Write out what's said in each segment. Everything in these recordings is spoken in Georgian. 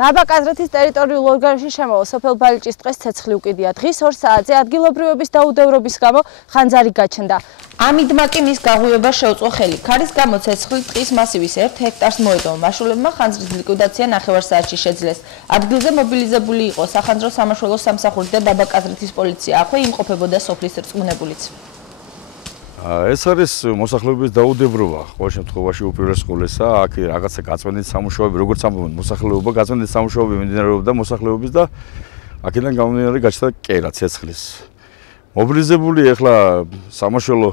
დაბა კაზრეთის ტერიტორიულ ორგანოში შემოვალ სოფელ ბალიჭის ტყეს ცეცხლი უკიდია. დღის 2 საათზე ადგილობრივების დაუდევრობის გამო ხანძარი გაჩნდა. ამიდმა კი მის გაღვივებას შეუწყო ხელი. ქარის გამო ცეცხლი ტყის მასივის 1 ჰექტარს მოედო. მაშულებმა ხანძრის ლიკვიდაცია 9 საათში შეძლეს. ადგილზე მობილიზებული იყო სახანძრო სამაშველო სამსახური და დაბა კაზრეთის პოლიცია. აქვე იმყოფებოდა სოფლის რწმუნებულიც. ეს არის მოსახლეობის დაუდევრობა. ყოველ შემთხვევაში უპირველეს ყოვლისა, აქ რაღაცა გაწმენდით სამუშაოები, როგორც ამბობენ, მოსახლეობა გაწმენდით სამუშაოები მიმდინარეობდა მოსახლეობის და აქედან გამომდინარე გაჩნდა კერა ცეცხლის. მობილიზებული ახლა სამაშველო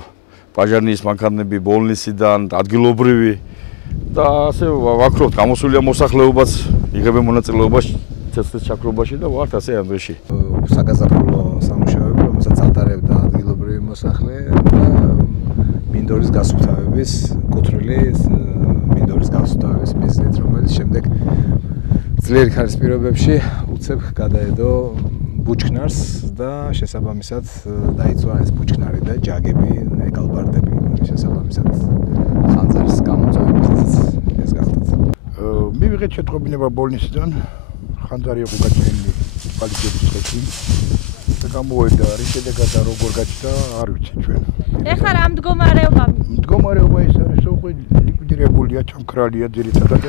პაჟარნიის მანქანები ბოლნისიდან, ადგილობრივი და ასე ვაქრობთ, გამოსულია მოსახლეობაც, იღებენ მონაწილეობას ცეცხლის ჩაქრობაში და ვართ ასე ამ დღეში. საგაზაფხულო სამუშაოები, რომელსაც ატარებდა ადგილობრივი მოსახლე და მინდორის გასუფთავების, კუთვნილი მინდორის გასუფთავების მიზნით, რომელიც შემდეგ ძლიერი ქარის პირობებში უცებ გადაედო ბუჩქნარს და შესაბამისად დაიწვა ეს ბუჩქნარი და ჯაგები, ეკალბარდები, შესაბამისად ხანძარის გამოწვევებითაც ეს გახდათ. მივიღეთ შეტყობინება ბოლნისიდან, ხანძარი იყო გაჩენილი ბალიჭის ტყეში და გამოვიდა, რის შედეგად და როგორ გაჩნდა, არ ვიცი ჩვენ. ეხლა რა მდგომარეობა? მდგომარეობა ის არის, უკვე ლიკვიდირებულია, ჩამქრალია ძირითადად.